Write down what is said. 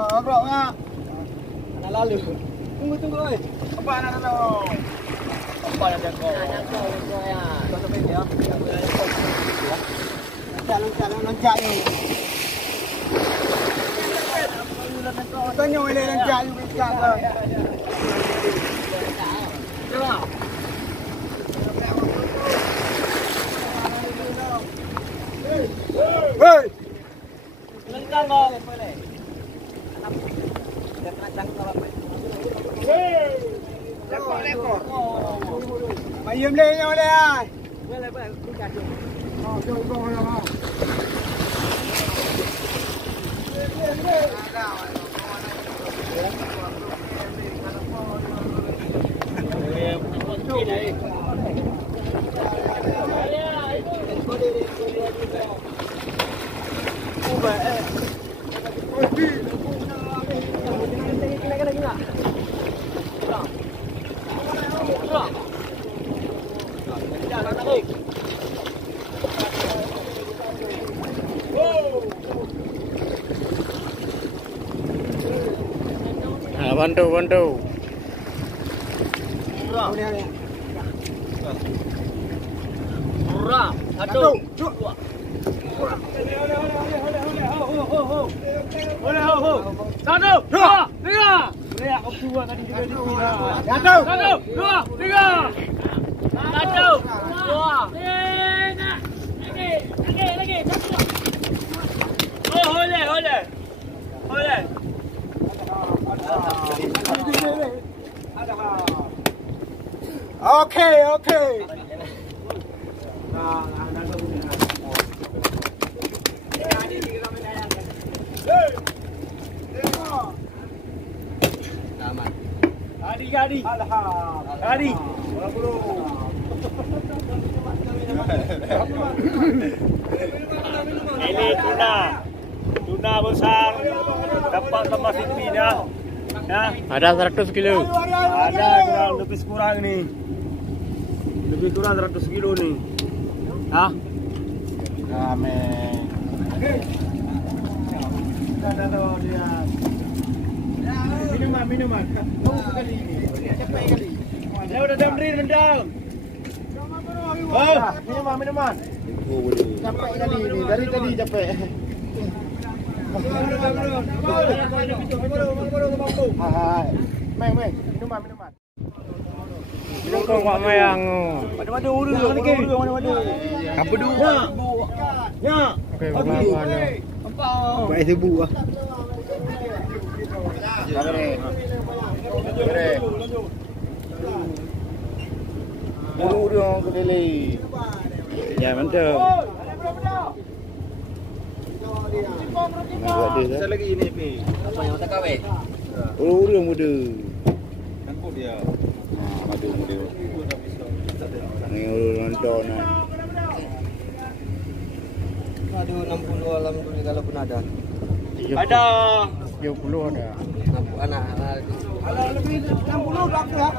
Bro, nak. Anak lalu. Tunggu, oi. Apa anak lalu? Apa anak kau? Anak kau ya. Kau sampai dia. Loncat ni. Tanya boleh loncat ni dekat kau. Coba. Hei. Loncat kau. Boleh. Dia kena cangkul apa? Hei. Lekor. Bayam le yang boleh ah. Boleh. Dekat tu. Oh, jom lah. Bantu. Murah. Satu. Dua. Boleh. Satu. Dua. Tiga. Boleh aku dua tadi juga di sini. Satu. Dua. Tiga. Satu. Dua. Lagi. Oh, boleh. Okay. Gadi. Ini tuna besar, dapat tambah sini dah. Ya. Ada 100 kilo. Ada lebih kurang nih. Lebih kurang 100 kilo nih. Hah? Amin. Ada dia. Minuman. Tunggu kali ini. Capek kali. Ya udah damrin mendam. Minuman. Capek kali ini. Dari tadi capek. Meng, minuman. Minum kau mak mayang. Madu lagi. Apa dulu? Ya. Okey, mana? Apa? Baik sebu ah. Kere. Urung kedele. Ya, mantap. Ada lagi ini pi. Apa yang tak kawe? Urung muda. Angkut dia. Madu muda. Ni urung nonton. Madu 60 alhamdulillah kalau pun ada. Ada 70 ada. Anak. Kalau lebih 60 berapa ya?